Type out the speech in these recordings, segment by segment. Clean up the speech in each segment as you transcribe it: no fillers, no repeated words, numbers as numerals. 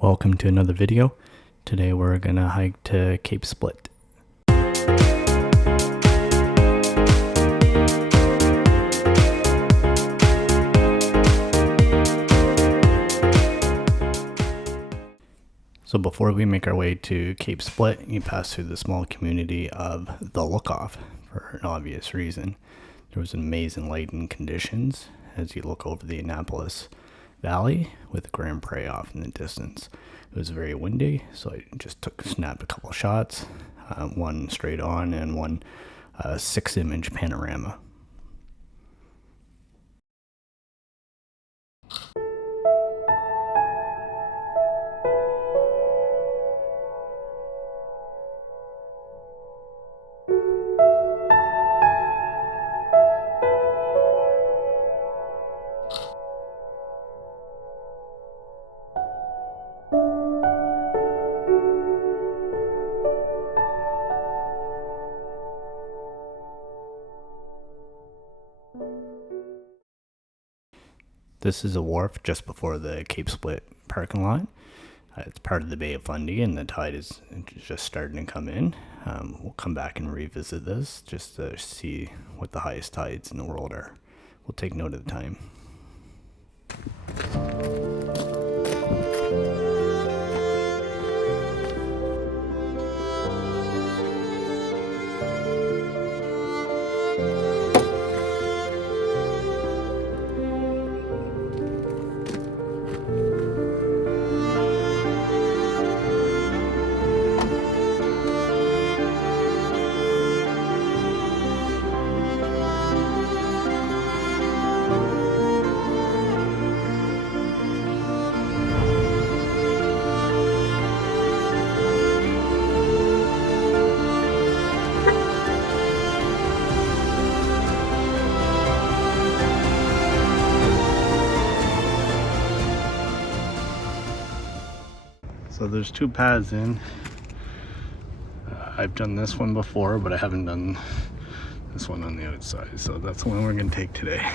Welcome to another video. Today we're gonna hike to Cape Split. So before we make our way to Cape Split, you pass through the small community of the Lookoff for an obvious reason. There was amazing lighting conditions as you look over the Annapolis Valley with Grand Prairie off in the distance. It was very windy, so I just snapped a couple shots, one straight on and one 6-image panorama. This is a wharf just before the Cape Split parking lot. It's part of the Bay of Fundy, and the tide is just starting to come in. We'll come back and revisit this just to see what the highest tides in the world are. We'll take note of the time. So there's two paths in. I've done this one before, but I haven't done this one on the outside. So that's the one we're going to take today.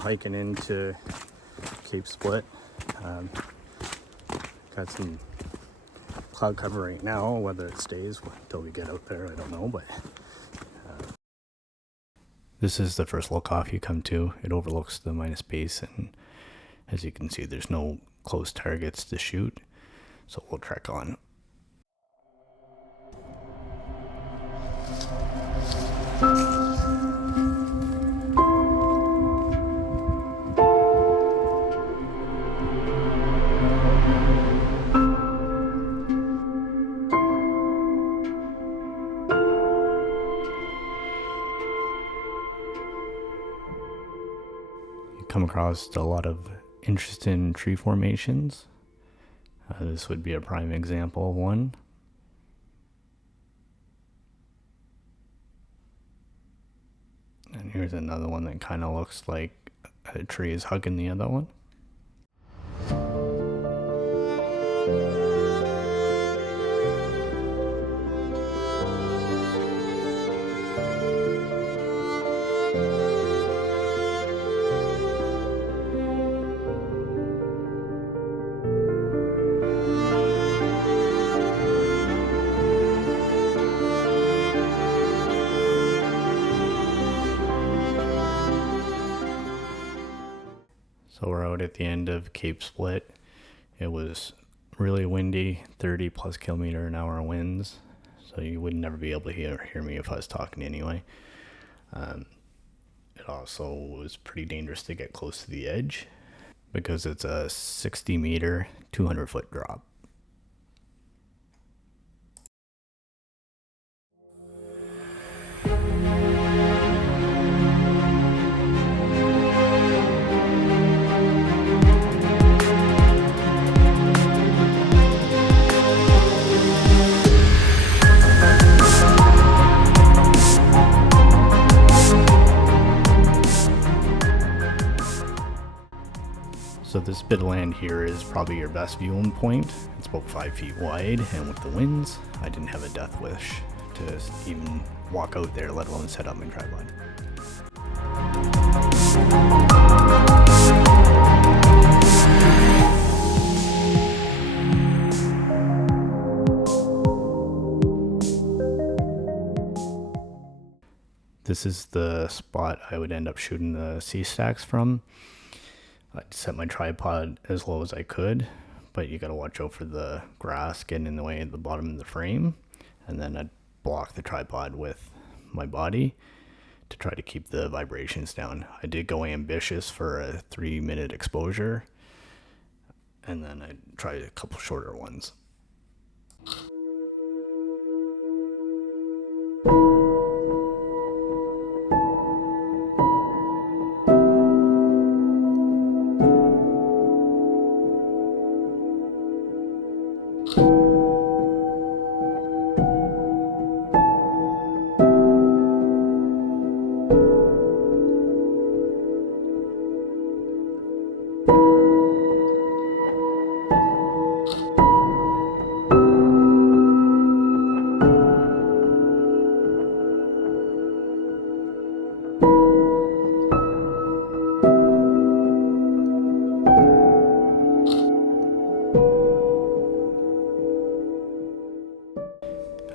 Hiking into Cape Split. Got some cloud cover right now. Whether it stays until we get out there, I don't know, but this is the first Lookoff you come to. It overlooks the Minas Basin. As you can see, there's no close targets to shoot, so we'll trek on. Come across a lot of interesting tree formations. This would be a prime example of one. And here's another one that kind of looks like a tree is hugging the other one. So we're out at the end of Cape Split. It was really windy, 30 plus kilometer an hour winds. So you would never be able to hear me if I was talking anyway. It also was pretty dangerous to get close to the edge because it's a 60 meter, 200 foot drop. So this bit of land here is probably your best viewing point. It's about 5 feet wide, and with the winds, I didn't have a death wish to even walk out there, let alone set up my tripod. This is the spot I would end up shooting the sea stacks from. I'd set my tripod as low as I could, but you gotta watch out for the grass getting in the way at the bottom of the frame. And then I'd block the tripod with my body to try to keep the vibrations down. I did go ambitious for a 3-minute exposure, and then I tried a couple shorter ones.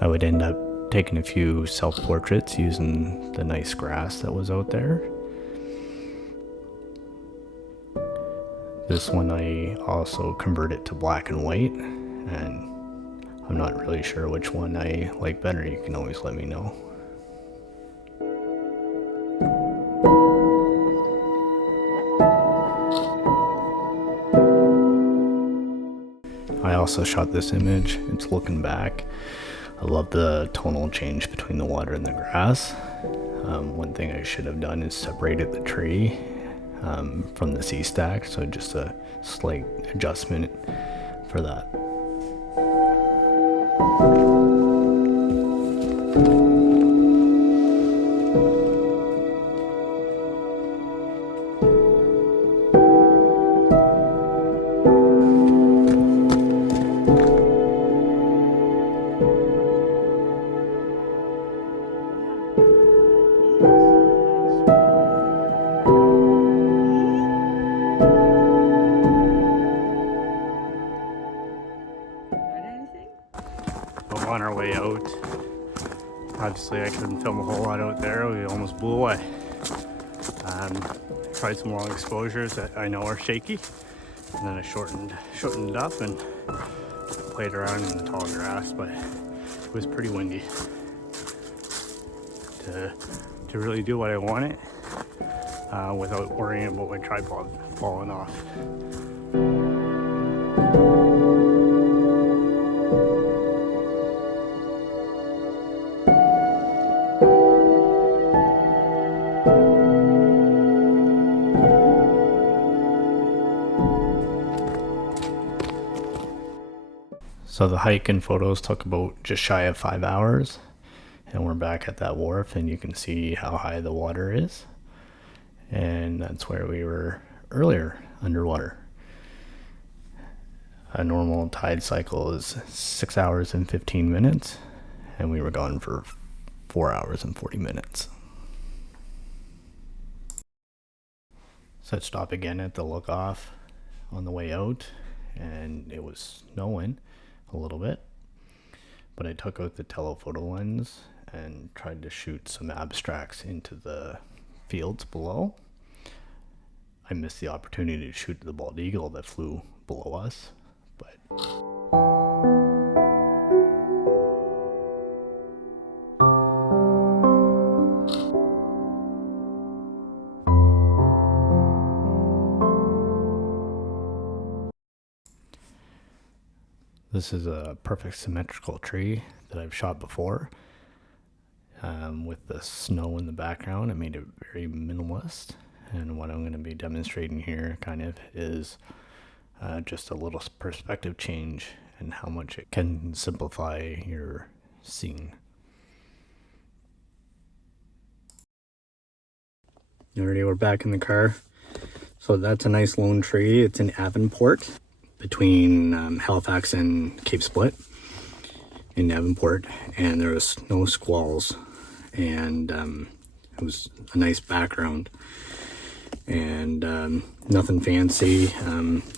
I would end up taking a few self-portraits using the nice grass that was out there. This one I also converted to black and white, and I'm not really sure which one I like better. You can always let me know. I also shot this image. It's looking back. I love the tonal change between the water and the grass. One thing I should have done is separated the tree from the sea stack, so just a slight adjustment for that. On our way out, obviously I couldn't film a whole lot out there. We almost blew away. Tried some long exposures that I know are shaky, and then I shortened it up and played around in the tall grass, but it was pretty windy to really do what I wanted without worrying about my tripod falling off. So the hike and photos took about just shy of 5 hours, and we're back at that wharf, and you can see how high the water is, and that's where we were earlier underwater. A normal tide cycle is 6 hours and 15 minutes, and we were gone for 4 hours and 40 minutes. So I'd stop again at the Lookoff on the way out, and it was snowing a little bit, but I took out the telephoto lens and tried to shoot some abstracts into the fields below. I missed the opportunity to shoot the bald eagle that flew below us, but this is a perfect symmetrical tree that I've shot before. With the snow in the background, I made it very minimalist. And what I'm going to be demonstrating here kind of is just a little perspective change and how much it can simplify your scene. Alrighty, we're back in the car. So that's a nice lone tree. It's in Avonport, between Halifax and Cape Split in Avonport, and there was no squalls, and it was a nice background, and nothing fancy,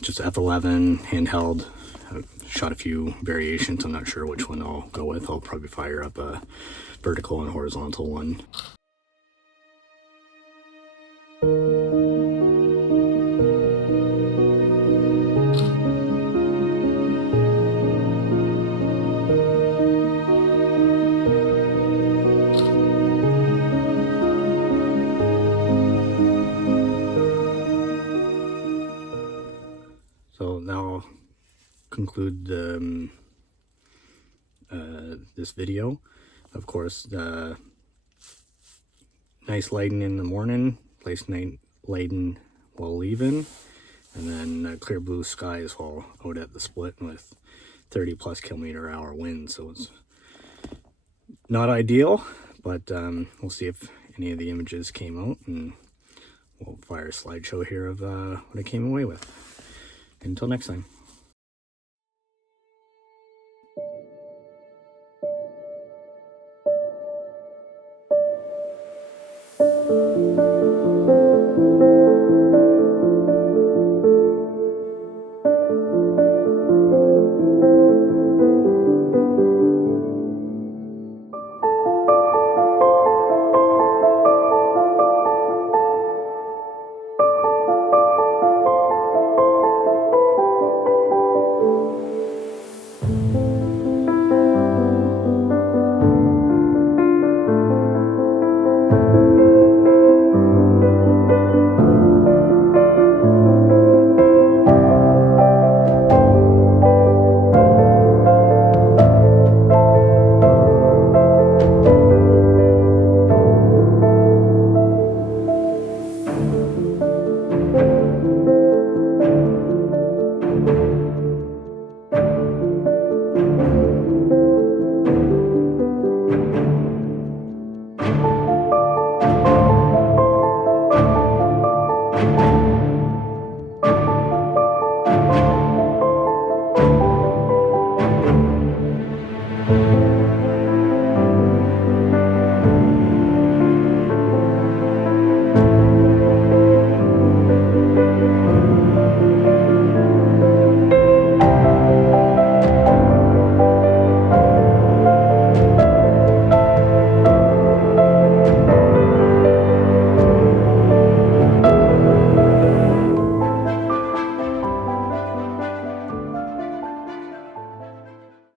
just F11 handheld. I shot a few variations. I'm not sure which one I'll go with. I'll probably fire up a vertical and horizontal one. So now I'll conclude this video. Of course, nice lighting in the morning, place night lighting while leaving, and then clear blue sky as well out at the split with 30+ km/h wind. So it's not ideal, but we'll see if any of the images came out, and we'll fire a slideshow here of what I came away with. Until next time.